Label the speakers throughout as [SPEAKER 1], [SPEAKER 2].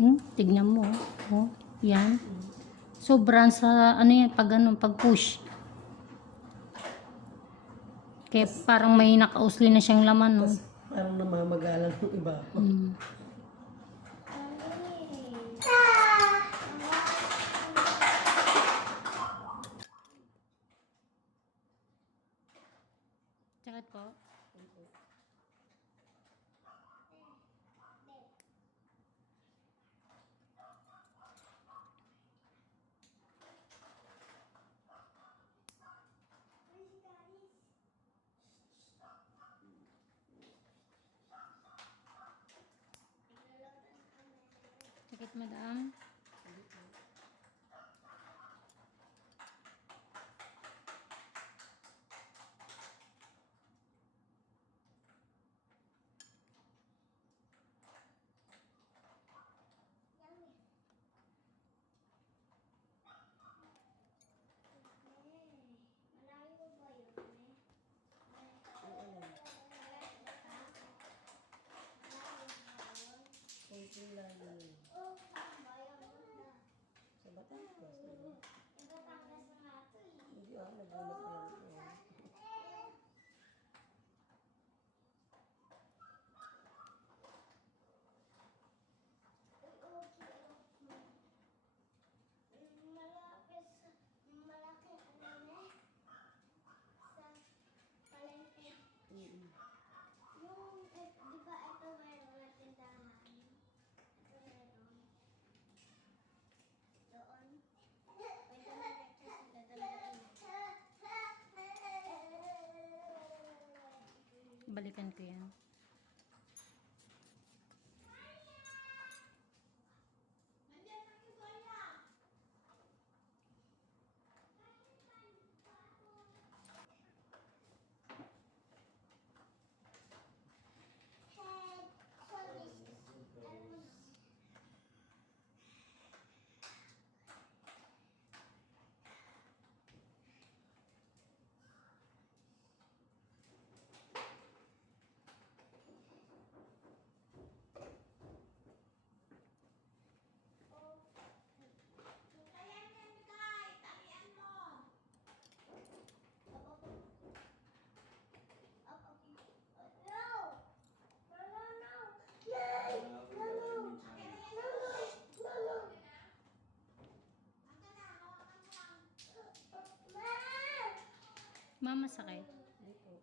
[SPEAKER 1] Hmm, tignan mo. Oh, yan. Sobrang sa, ano yan, pag ano, pag push. Kaya parang may nakausli na siyang laman, no?
[SPEAKER 2] Tapos parang namamagalan ng iba.
[SPEAKER 1] Hmm. Sakit madam?
[SPEAKER 2] Kunti lang yun. Sa Batangas. ano? Hindi ah, nagulat lang. Oh. Mm-mm.
[SPEAKER 3] Yung, eh, di ba ito mayroon na tindahan? Ito meron. Doon. Pwede na rin sila doon.
[SPEAKER 1] Balikan ko yan. Mama sakit.
[SPEAKER 2] Hindi po.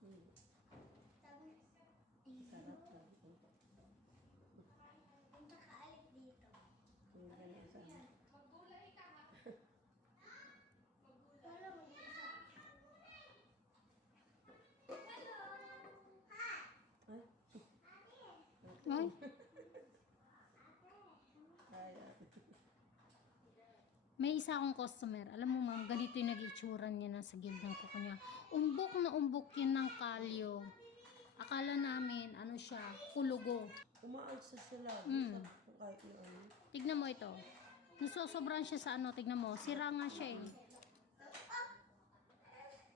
[SPEAKER 2] Hmm. Sarap.
[SPEAKER 3] Yung nakaalit dito.
[SPEAKER 2] Yung ganun sa amin.
[SPEAKER 3] Wala mo isa.
[SPEAKER 2] Ay,
[SPEAKER 1] Ay,
[SPEAKER 2] ay, ah.
[SPEAKER 1] May isa akong customer. Alam mo ma'am, ganito yung nag-itsura niya na sa gilid ng kuko niya. Umbok na umbok yun ng kalyo. Akala namin, ano siya, kulugo.
[SPEAKER 2] Umaalsa sila.
[SPEAKER 1] Mm.
[SPEAKER 2] Kahit na ano.
[SPEAKER 1] Tignan mo ito. Nasosobran siya sa ano, tignan mo. Sira nga siya eh.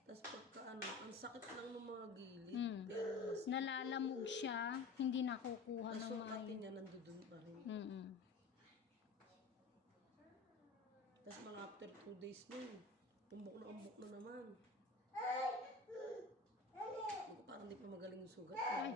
[SPEAKER 2] Tapos pagka ano, ang sakit lang ng mga gilid.
[SPEAKER 1] Mm.
[SPEAKER 2] Pero mas
[SPEAKER 1] Nalalamog siya, hindi nakukuha ng
[SPEAKER 2] nasukat
[SPEAKER 1] maayos.
[SPEAKER 2] niya nandun pa rin.
[SPEAKER 1] Mm-mm.
[SPEAKER 2] Tapos mga after two days nun, umbok na umbok na naman. Ako, Parang hindi pa magaling yung sugat.
[SPEAKER 1] Ay.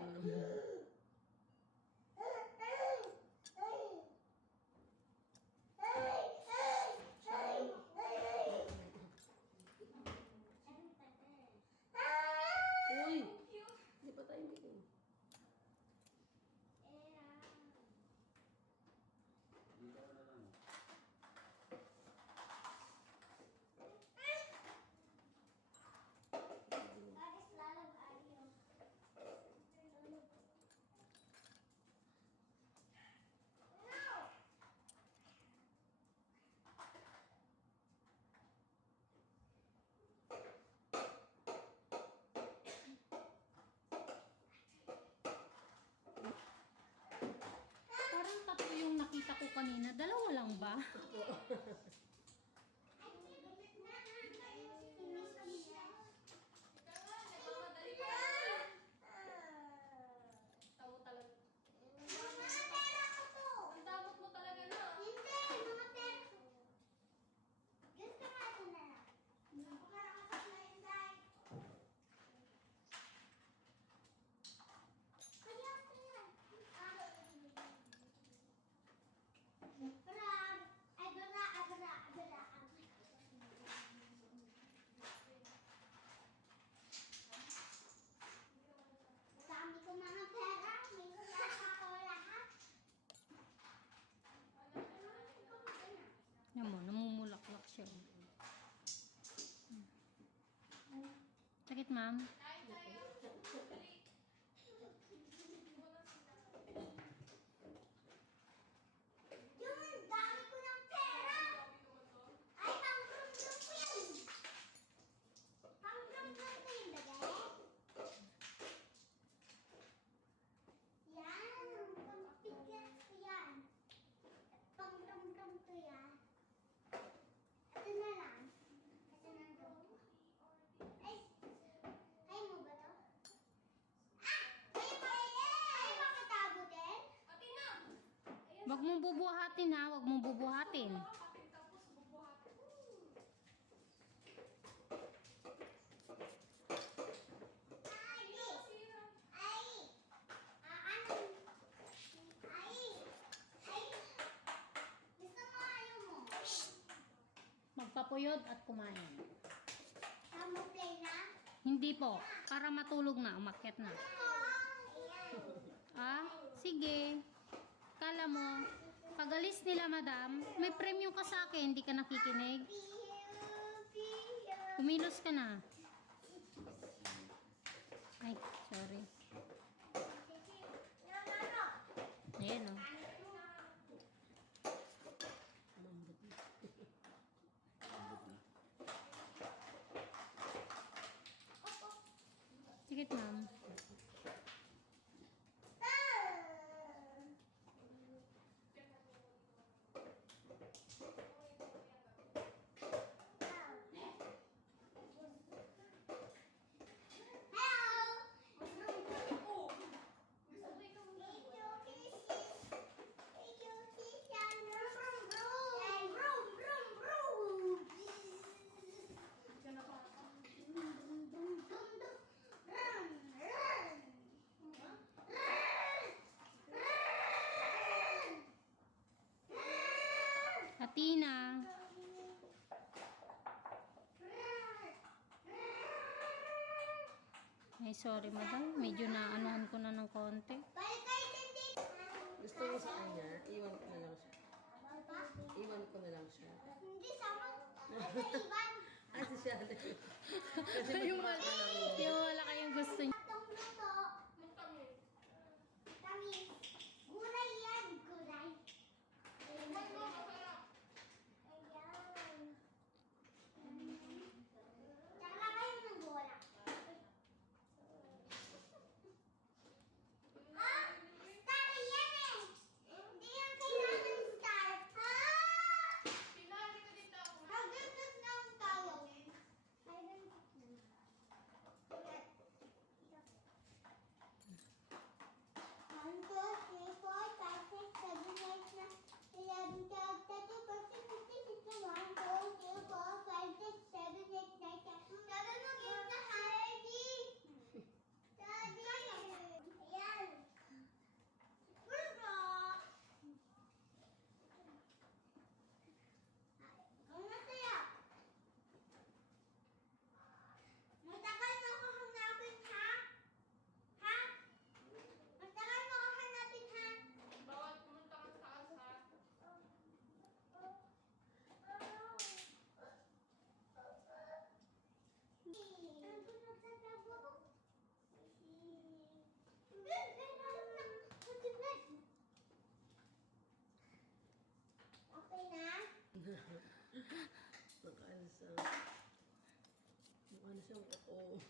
[SPEAKER 2] Uy! Hindi pa tayo meeting.
[SPEAKER 1] Ma'am.
[SPEAKER 4] Yung dami ko ng pera! Ay, pang-grum-grum ko yan! Pang-grum-grum ko yung bagay. Yan, pang-pigas ko yan. Pang-grum-grum ko yan. Ito na lang. Ito na lang. Ay, kaya mo ba to? Ah! Kaya mo, kaya mo kitabutin?
[SPEAKER 1] Wag mong bubuhatin ha, wag mong bubuhatin. Magpapuyod at kumain.
[SPEAKER 4] Tama play na?
[SPEAKER 1] Hindi po, para matulog na, umakyat na. Ah, sige. Kala mo, pag alis nila madam, may premium ka sa akin, hindi ka nakikinig. Kumilos ka na. Ay, sorry. Ayan o.
[SPEAKER 3] Na.
[SPEAKER 1] Sige, ma'am. Ay, sorry madam. Medyo naanuhan ko na ng konti.
[SPEAKER 3] Gusto mo sa kanya, iwan ko na lang siya. Iwan ko na lang siya.
[SPEAKER 4] Hindi sama. Ito iban.
[SPEAKER 3] Ah, si siya. Kasi Nakaalis ang... Ano siyang oo.